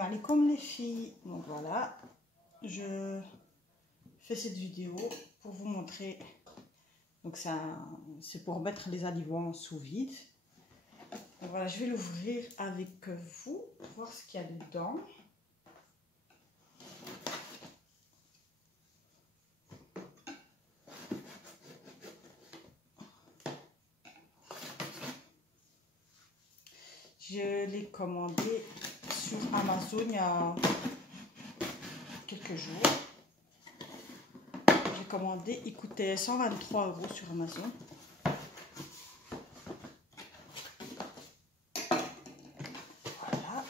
Salam alaikum les filles. Donc voilà, je fais cette vidéo pour vous montrer. Donc c'est pour mettre les aliments sous vide. Donc voilà, je vais l'ouvrir avec vous, voir ce qu'il y a dedans. Je l'ai commandé sur Amazon il y a quelques jours. J'ai commandé, il coûtait 123 € sur Amazon. Voilà.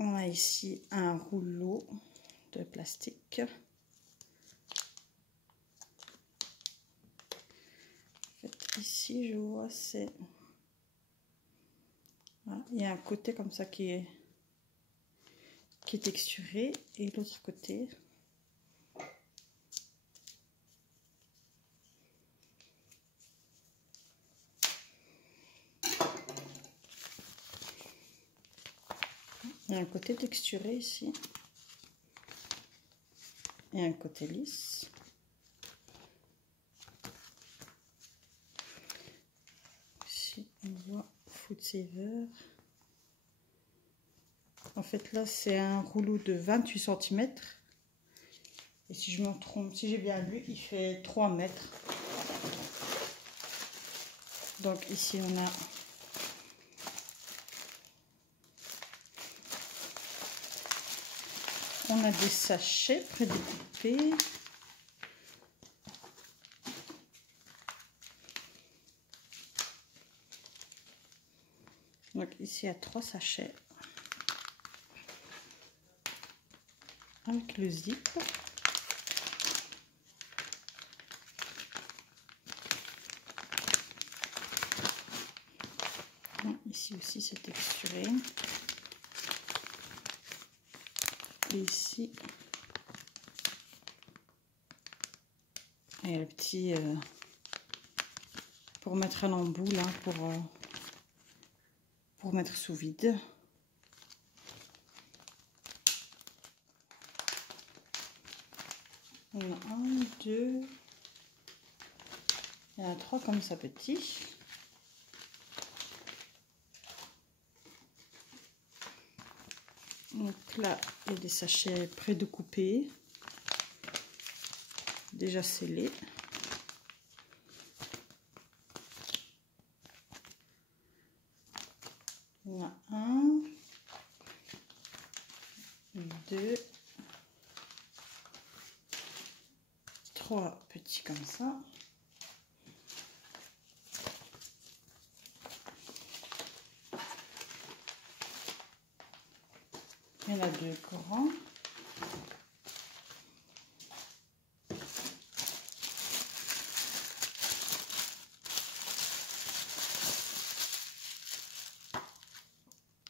On a ici un rouleau de plastique. En fait, ici, je vois, c'est... Voilà. Il y a un côté comme ça qui est texturé et l'autre côté. Il y a un côté texturé ici et un côté lisse. Ici on voit Food Saver. En fait là c'est un rouleau de 28 cm. Et si je me trompe, si j'ai bien lu, il fait 3 mètres. Donc ici on a des sachets prédécoupés. Donc ici il y a 3 sachets avec le zip. Ici aussi c'est texturé. Et ici il y a le petit pour mettre un embout là pour mettre sous vide. Il y en a 1, 2, il y en a 3 comme ça petits. Donc là, il y a des sachets prédécoupés, déjà scellés. Il y en a 1, 2, 3 petits comme ça. Il y en a 2 grands.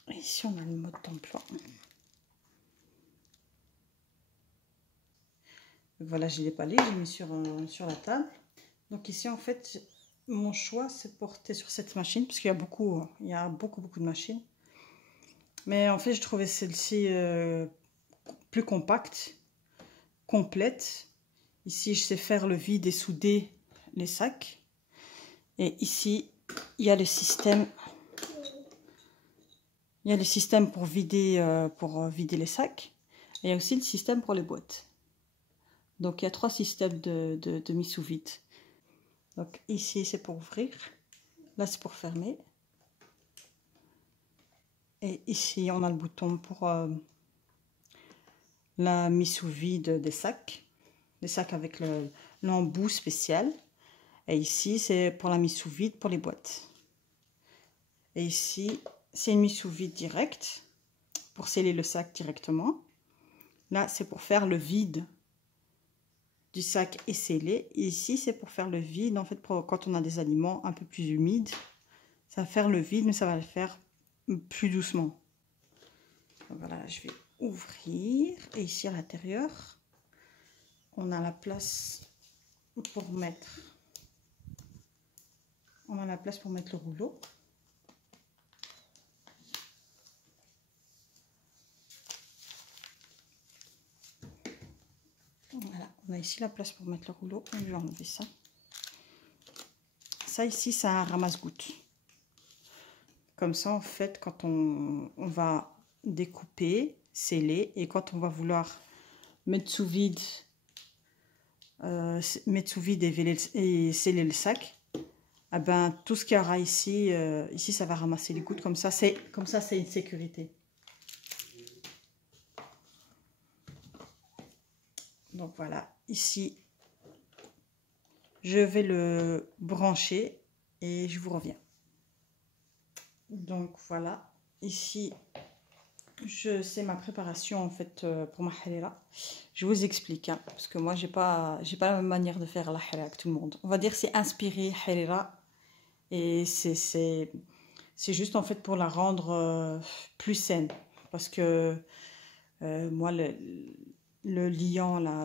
Et ici, on a le mode d'emploi. Voilà, je l'ai pas lu, j'ai mis sur la table. Donc ici, en fait, mon choix, c'est de porter sur cette machine, parce qu'il y a beaucoup de machines. Mais en fait, je trouvais celle-ci plus compacte, complète. Ici, je sais faire le vide et souder les sacs. Et ici, il y a le système. Il y a le système pour vider les sacs. Et il y a aussi le système pour les boîtes. Donc, il y a 3 systèmes de mise sous vide. Donc, ici, c'est pour ouvrir. Là, c'est pour fermer. Et ici, on a le bouton pour la mise sous vide des sacs. Les sacs avec l'embout spécial. Et ici, c'est pour la mise sous vide pour les boîtes. Et ici, c'est une mise sous vide directe pour sceller le sac directement. Là, c'est pour faire le vide du sac et sceller. Et ici, c'est pour faire le vide, en fait, quand on a des aliments un peu plus humides. Ça va faire le vide, mais ça va le faire plus doucement. Donc voilà, je vais ouvrir. Et ici, à l'intérieur, on a la place pour mettre... On a la place pour mettre le rouleau. On a ici la place pour mettre le rouleau. Je vais enlever ça. Ça ici, c'est un ramasse-gouttes. Comme ça, en fait, quand on va découper, sceller, et quand on va vouloir mettre sous vide et sceller le sac, eh ben, tout ce qu'il y aura ici, ici, ça va ramasser les gouttes. Comme ça, c'est une sécurité. Donc voilà, ici, je vais le brancher et je vous reviens. Donc voilà, ici, c'est ma préparation en fait pour ma harira. Je vous explique, hein, parce que moi, j'ai pas la même manière de faire la harira que tout le monde. On va dire c'est inspiré harira et c'est juste en fait pour la rendre plus saine. Parce que moi, le liant là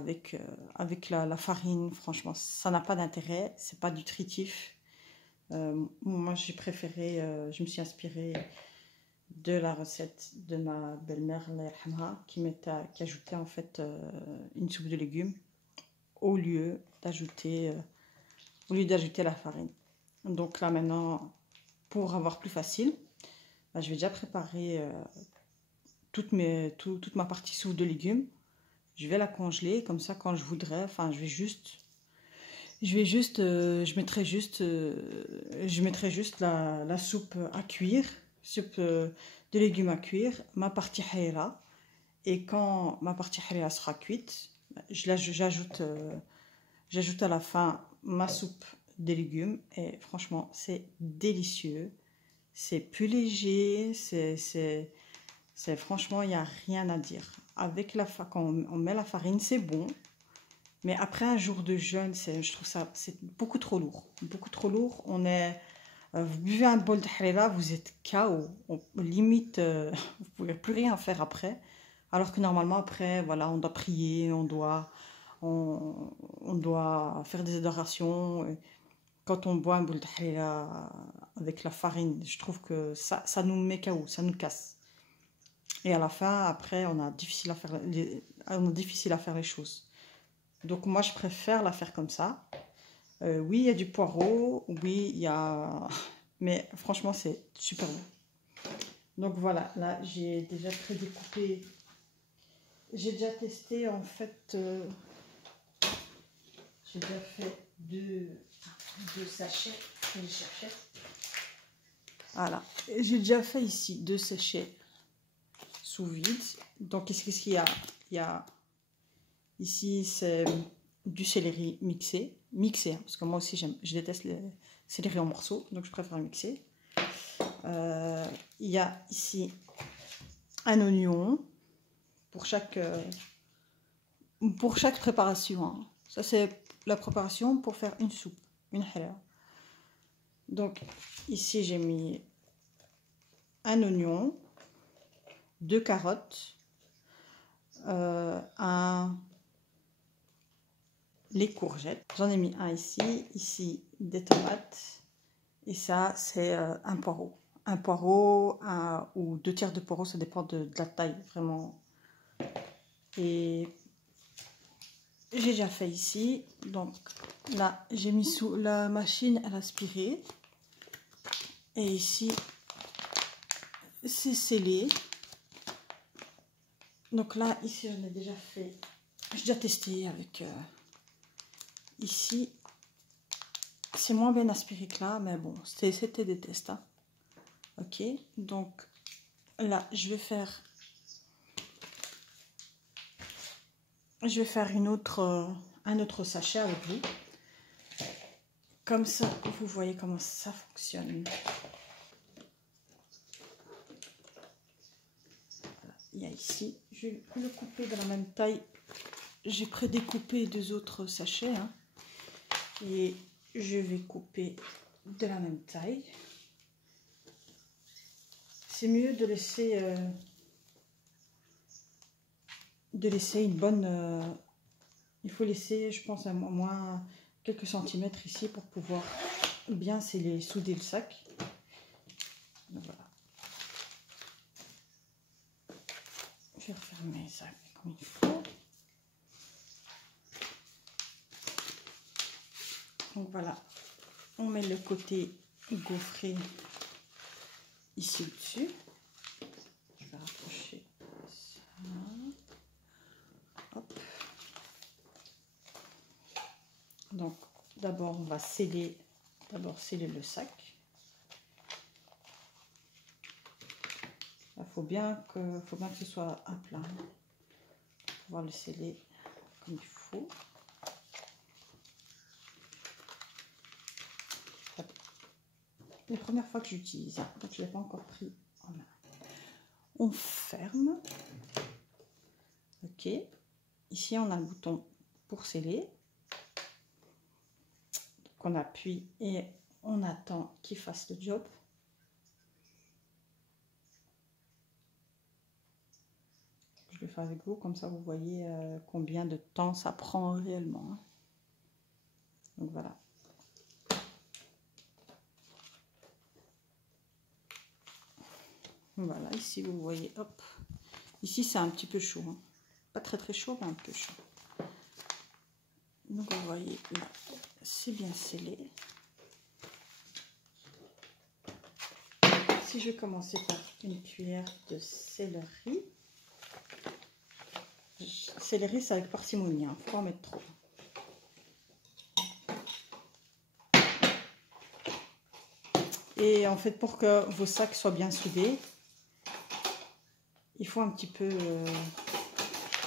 avec la farine, franchement, ça n'a pas d'intérêt, c'est pas nutritif. Moi, j'ai préféré, je me suis inspirée de la recette de ma belle-mère, qui ajoutait en fait une soupe de légumes au lieu d'ajouter la farine. Donc là maintenant, pour avoir plus facile, bah, je vais déjà préparer toute ma partie soupe de légumes. Je vais la congeler, comme ça quand je voudrais, enfin je mettrai juste la soupe à cuire, soupe de légumes à cuire, ma partie harira, et quand ma partie harira sera cuite, j'ajoute à la fin ma soupe de légumes, et franchement c'est délicieux, c'est plus léger, franchement il n'y a rien à dire. Quand on met la farine, c'est bon. Mais après un jour de jeûne, je trouve ça c'est beaucoup trop lourd. Beaucoup trop lourd. Vous buvez un bol de harira, vous êtes KO. Limite, vous ne pouvez plus rien faire après. Alors que normalement, après, voilà, on doit prier, on doit faire des adorations. Quand on boit un bol de harira avec la farine, je trouve que ça nous met KO, ça nous casse. Et à la fin, après, on a difficile à faire les choses. Donc moi, je préfère la faire comme ça. Oui, il y a du poireau. Oui, il y a... Mais franchement, c'est super bon. Donc voilà, là, j'ai déjà prédécoupé. J'ai déjà testé, en fait... j'ai déjà fait deux sachets que je cherchais. Voilà. J'ai déjà fait ici 2 sachets sous vide. Donc, qu'est-ce qu'il y a? Il y a... Ici, c'est du céleri mixé, hein, parce que moi aussi, je déteste le céleri en morceaux, donc je préfère mixer. Il y a ici un oignon pour chaque préparation. Hein. Ça, c'est la préparation pour faire une soupe, une harira. Donc, ici, j'ai mis un oignon, 2 carottes, les courgettes. J'en ai mis un ici des tomates, et ça c'est un poireau. Un poireau ou 2 tiers de poireau, ça dépend de la taille vraiment. Et j'ai déjà fait ici, donc là j'ai mis sous la machine à aspirer, et ici c'est scellé. Donc là ici j'en ai déjà fait, j'ai déjà testé avec... Ici, c'est moins bien aspiré que là, mais bon, c'était des tests. Hein. Ok, donc là, je vais faire un autre sachet avec vous. Comme ça, vous voyez comment ça fonctionne. Voilà, il y a ici, je vais le couper de la même taille. J'ai prédécoupé 2 autres sachets. Hein. Et je vais couper de la même taille. C'est mieux de laisser une bonne... il faut laisser, je pense, au moins quelques centimètres ici pour pouvoir bien souder le sac. Donc, voilà. Je vais refermer ça comme il faut. Donc voilà, on met le côté gaufré ici au-dessus. Je vais rapprocher ça. Hop. Donc d'abord on va sceller le sac. Il faut bien que ce soit à plat pour pouvoir le sceller comme il faut. La première fois que j'utilise, donc je ne l'ai pas encore pris en main. On ferme. Ok. Ici on a le bouton pour sceller. Donc on appuie et on attend qu'il fasse le job. Je le fais avec vous, comme ça vous voyez combien de temps ça prend réellement. Donc voilà. Voilà, ici vous voyez, hop. Ici c'est un petit peu chaud. Hein. Pas très très chaud, mais un peu chaud. Donc vous voyez, là, c'est bien scellé. Si je vais commencer par une cuillère de céleri. Céleri, c'est avec parcimonie, il ne faut pas en mettre trop. Et en fait, pour que vos sacs soient bien soudés, il faut un petit peu... il ne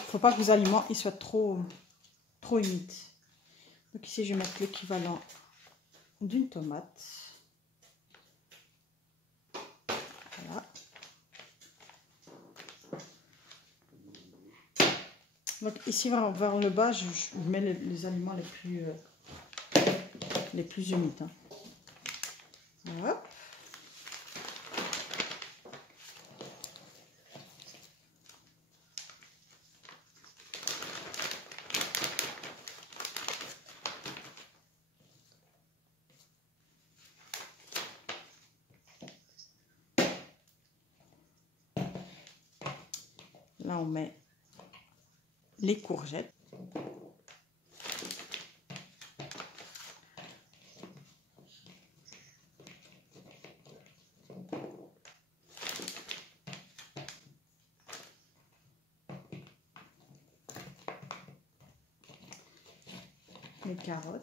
faut pas que vos aliments ils soient trop humides. Donc ici, je vais mettre l'équivalent d'une tomate. Voilà. Donc ici, vers le bas, je mets les aliments les plus humides. Hein. Voilà. Là, on met les courgettes. Les carottes.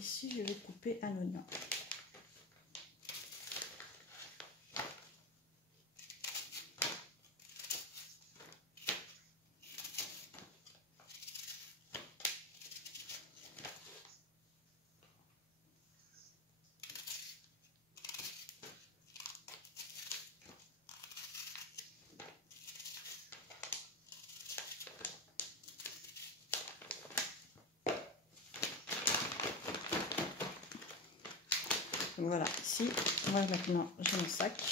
Ici, je vais couper un oignon. Donc voilà, ici, moi maintenant j'ai mon sac.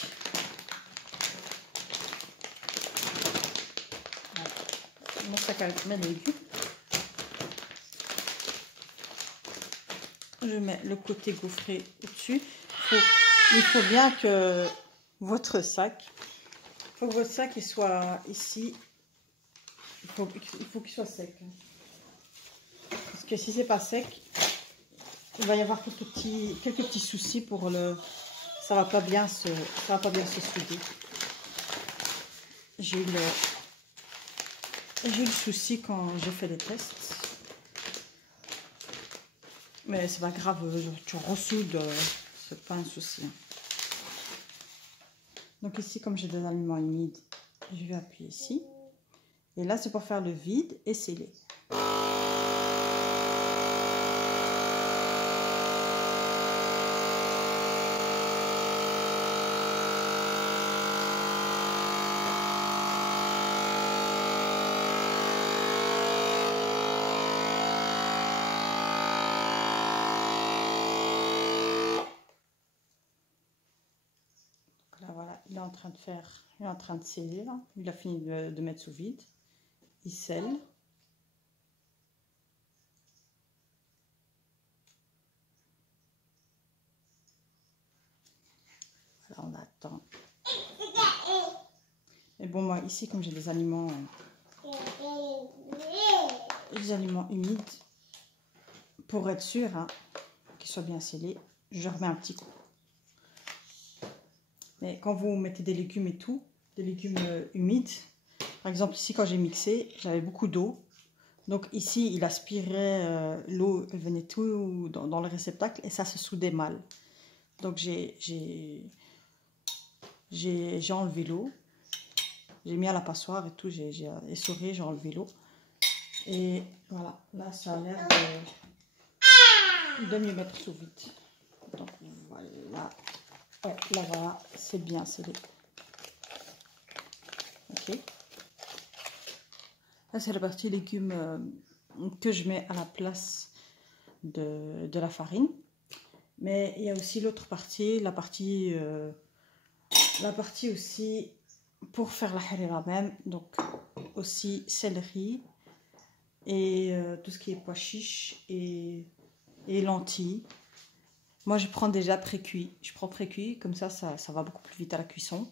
Voilà. Mon sac avec mes légumes. Je mets le côté gaufré au-dessus. Il faut bien que votre sac, il soit ici. Il faut qu'il soit sec. Parce que si c'est pas sec, il va y avoir quelques petits soucis pour le... Ça va pas bien se souder. J'ai eu le souci quand j'ai fait les tests. Mais c'est pas grave, tu ressoudes, c'est pas un souci. Donc ici, comme j'ai des aliments humides, je vais appuyer ici. Et là, c'est pour faire le vide et sceller. Voilà, il est en train de sceller là. Il a fini de mettre sous vide. Il scelle. bon, moi, ici, comme j'ai des aliments humides, pour être sûr hein, qu'ils soient bien scellés, je remets un petit coup. Mais quand vous mettez des légumes et tout, des légumes humides, par exemple ici quand j'ai mixé, j'avais beaucoup d'eau. Donc ici, il aspirait l'eau, elle venait tout dans le réceptacle et ça se soudait mal. Donc j'ai enlevé l'eau, j'ai mis à la passoire et tout, j'ai essoré, j'ai enlevé l'eau. Et voilà, là ça a l'air de mieux mettre sous vide. Donc voilà, ouais, là voilà, c'est bien scellé. Ok. Là c'est la partie légumes que je mets à la place de la farine. Mais il y a aussi l'autre partie, la partie aussi pour faire la harira même, donc aussi céleri et tout ce qui est pois chiches et lentilles. Moi je prends déjà pré-cuit, comme ça va beaucoup plus vite à la cuisson.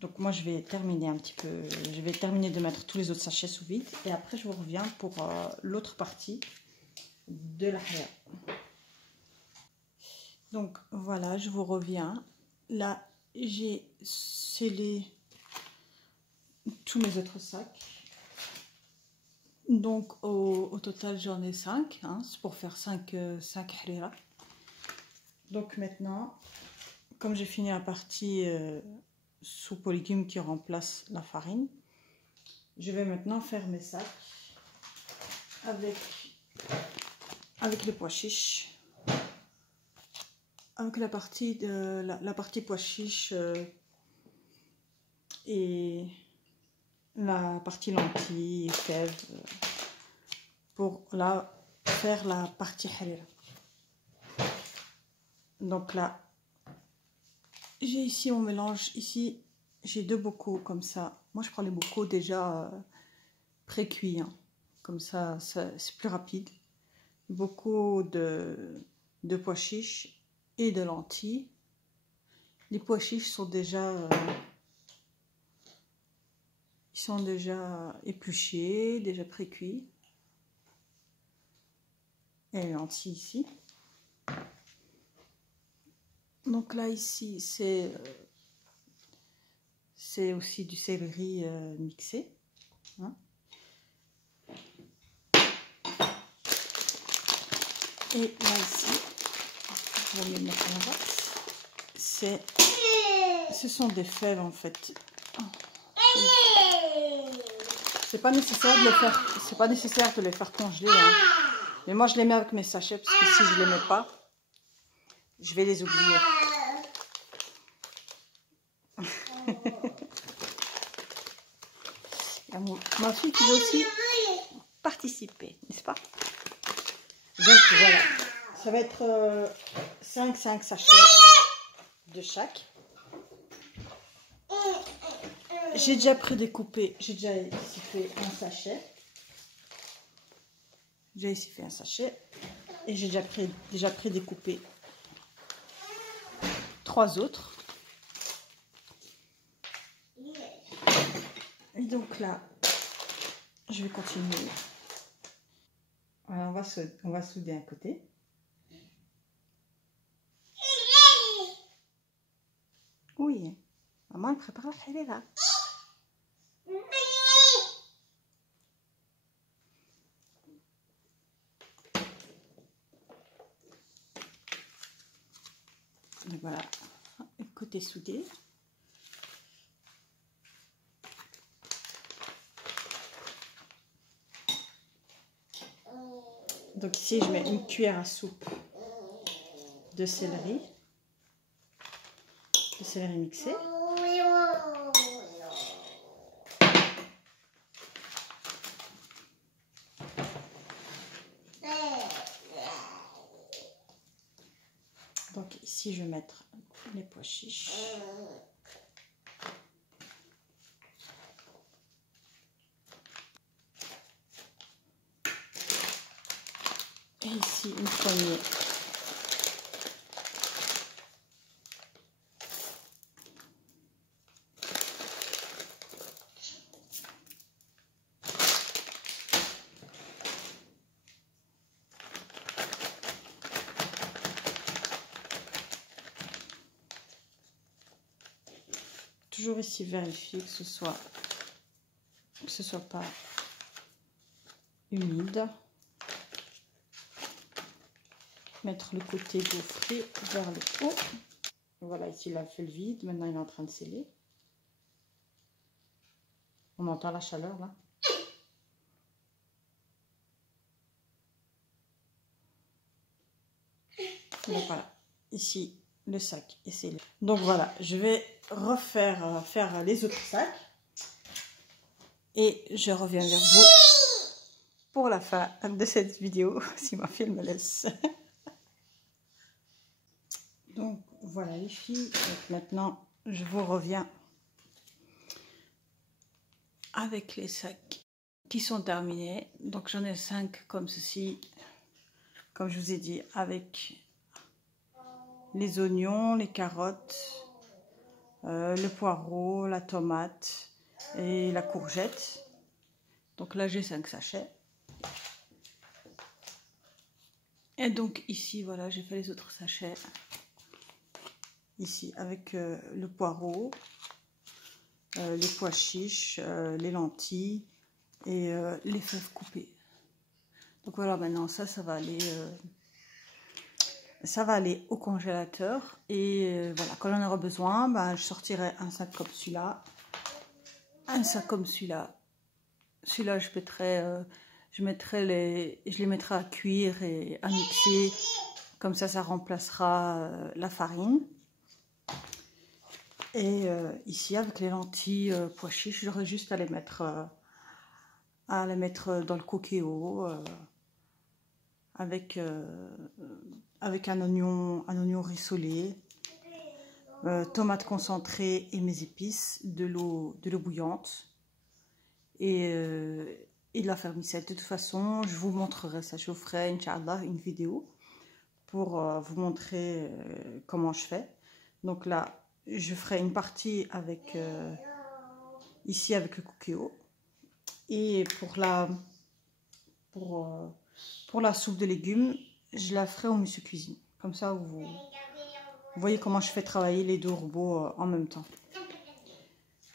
Donc moi je vais terminer un petit peu, je vais terminer de mettre tous les autres sachets sous vide et après je vous reviens pour l'autre partie de la harira. Donc voilà, je vous reviens. Là, j'ai scellé tous mes autres sacs. Donc au total, j'en ai 5. Hein, c'est pour faire 5 harira. Donc maintenant, comme j'ai fini la partie soupe aux légumes qui remplace la farine, je vais maintenant faire mes sacs avec les pois chiches. Avec la partie pois chiches et la partie lentilles et fèves pour faire la partie harira. Donc là, j'ai ici mon mélange. Ici, j'ai 2 bocaux comme ça. Moi, je prends les bocaux déjà pré-cuits. Hein. Comme ça c'est plus rapide. Bocaux de pois chiches et de lentilles. Les pois chiches sont déjà épluchés, déjà pré-cuits. Et les lentilles ici. Donc là ici c'est aussi du céleri mixé. Hein. Et là ici, je vais le mettre en bas. Ce sont des fèves en fait. C'est pas nécessaire de les faire congeler. Hein. Mais moi je les mets avec mes sachets parce que si je les mets pas, je vais les oublier. Ma fille qui veut aussi participer, n'est-ce pas? Donc voilà, ça va être 5 sachets de chaque. J'ai déjà prédécoupé, j'ai déjà ici fait un sachet. J'ai ici fait un sachet et j'ai déjà prédécoupé 3 autres. Et donc là, je vais continuer. Voilà, on va souder un côté. Oui, maman elle prépare la harira. Donc voilà, côté soudé. Donc ici, je mets une cuillère à soupe de céleri mixé. Donc ici, je vais mettre les pois chiches. Et ici, une poignée toujours ici vérifier que ce soit pas humide. Mettre le côté gaufré vers le haut. Voilà, ici il a fait le vide, maintenant il est en train de sceller. On entend la chaleur là. Donc voilà, ici le sac est scellé. Donc voilà, je vais refaire faire les autres sacs. Et je reviens vers vous pour la fin de cette vidéo, si ma fille me laisse. Donc voilà les filles, donc maintenant je vous reviens avec les sacs qui sont terminés. Donc j'en ai 5 comme ceci, comme je vous ai dit, avec les oignons, les carottes, le poireau, la tomate et la courgette. Donc là j'ai 5 sachets. Et donc ici voilà, j'ai fait les autres sachets. Ici avec le poireau, les pois chiches, les lentilles et les fèves coupées. Donc voilà, maintenant ça va aller au congélateur. Et voilà, quand on aura besoin, ben, je sortirai un sac comme celui-là, un sac comme celui-là. Celui-là, je les mettrai à cuire et à mixer. Comme ça remplacera la farine. Et ici, avec les lentilles pois chiches, j'aurai juste à les mettre dans le cookéo avec un oignon rissolé, tomates concentrées et mes épices, de l'eau bouillante et de la vermicelle. De toute façon, je vous montrerai ça. Je vous ferai, Inch'Allah, une vidéo pour vous montrer comment je fais. Donc là, je ferai une partie avec ici avec le cookéo, et pour la soupe de légumes, je la ferai au monsieur cuisine. Comme ça, vous voyez comment je fais travailler les deux robots en même temps.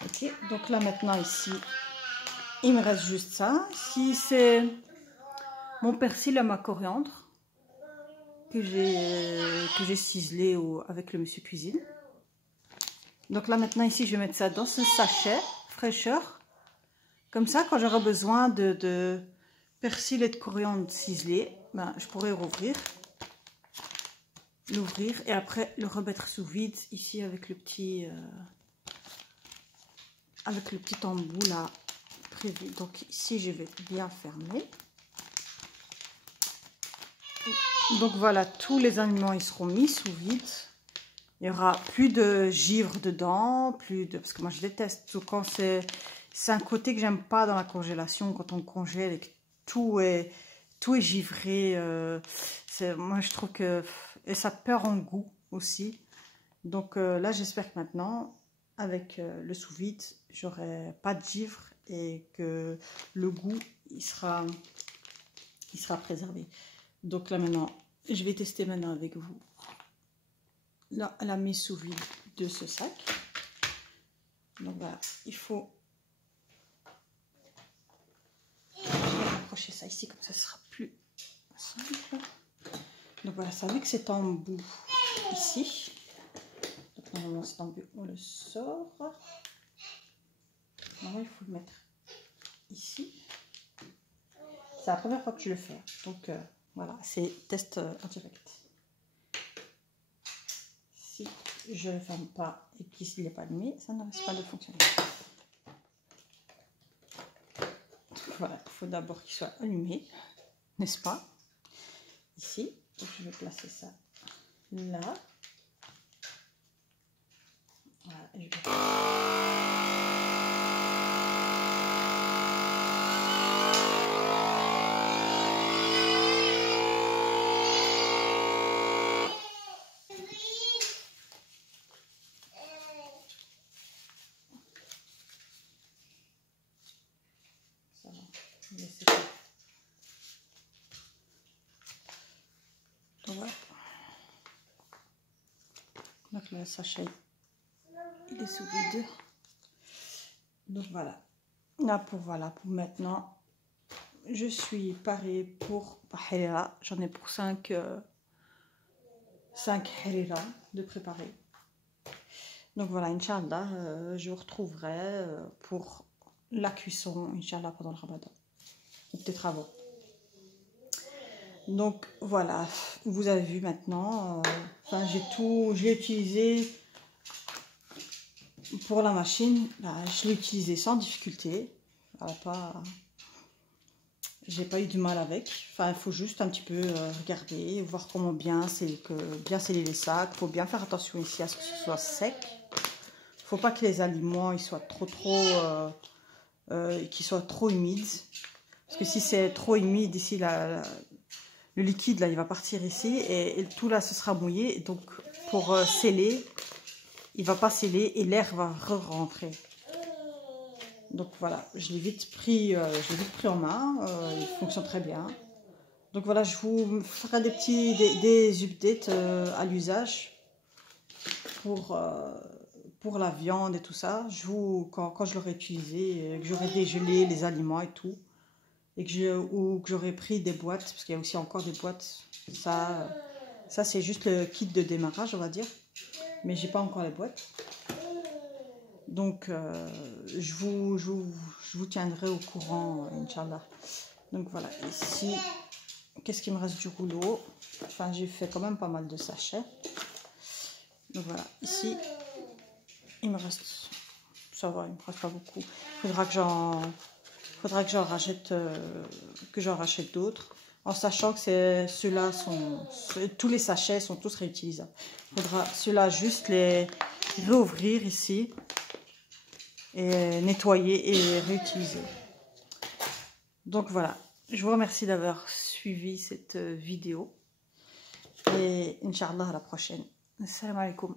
Ok, donc là maintenant ici, il me reste juste ça. Si c'est mon persil à ma coriandre que j'ai ciselé avec le monsieur cuisine. Donc là maintenant ici je vais mettre ça dans ce sachet fraîcheur. Comme ça quand j'aurai besoin de persil et de coriandre ciselé, ben, je pourrai l'ouvrir et après le remettre sous vide ici avec le petit embout là prévu. Donc ici je vais bien fermer. Donc voilà, tous les aliments ils seront mis sous vide. Il n'y aura plus de givre dedans, parce que moi je déteste quand c'est un côté que j'aime pas dans la congélation, quand on congèle et que tout est givré. Moi je trouve que et ça perd en goût aussi. Donc là j'espère que maintenant avec le sous-vide j'aurai pas de givre et que le goût il sera préservé. Donc là maintenant je vais tester maintenant avec vous la mise sous vide de ce sac. Donc voilà, il faut approcher ça ici, comme ça sera plus simple. Donc voilà, c'est avec cet embout ici. Donc normalement cet embout on le sort. Maintenant il faut le mettre ici. C'est la première fois que je le fais, donc voilà, c'est test en direct. Si je ne le ferme pas et qu'il n'est pas allumé, ça ne risque pas de fonctionner. Voilà, il faut d'abord qu'il soit allumé, n'est-ce pas? Ici, donc je vais placer ça là. Voilà, et je vais... Ça va, laisser ça. Donc voilà. Donc le sachet, il est sous vide. Donc voilà. Là pour maintenant. Je suis parée pour harira. J'en ai pour 5 harira de préparer. Donc voilà, Inch'Allah, je vous retrouverai pour la cuisson, Inch'Allah, pendant le Ramadan. Ou peut-être avant. Donc voilà, vous avez vu maintenant, enfin j'ai utilisé pour la machine, là, je l'ai utilisé sans difficulté. J'ai pas eu du mal avec. Enfin, il faut juste un petit peu regarder, voir comment bien sceller les sacs. Il faut bien faire attention ici à ce que ce soit sec. Il faut pas que les aliments ils soient trop humides. Parce que si c'est trop humide ici, le liquide là, il va partir ici et tout là, ce sera mouillé. Donc pour sceller, il va pas sceller et l'air va re-rentrer. Donc voilà, je l'ai vite pris en main, il fonctionne très bien. Donc voilà, je vous ferai des updates à l'usage pour la viande et tout ça. Quand je l'aurai utilisé, que j'aurai dégelé les aliments et tout, et que j'aurai pris des boîtes, parce qu'il y a aussi encore des boîtes. Ça c'est juste le kit de démarrage, on va dire, mais j'ai pas encore les boîtes. Donc, je vous tiendrai au courant, Inch'Allah. Donc voilà, ici, qu'est-ce qu'il me reste du rouleau? Enfin, j'ai fait quand même pas mal de sachets. Donc voilà, ici, il me reste, ça va, il me reste pas beaucoup. Il faudra que j'en rachète d'autres, en sachant que ceux-là tous les sachets sont tous réutilisables. Il faudra ceux-là juste les réouvrir ici. Et nettoyer et réutiliser. Donc voilà, je vous remercie d'avoir suivi cette vidéo et Inch'Allah à la prochaine. Assalamu alaikum.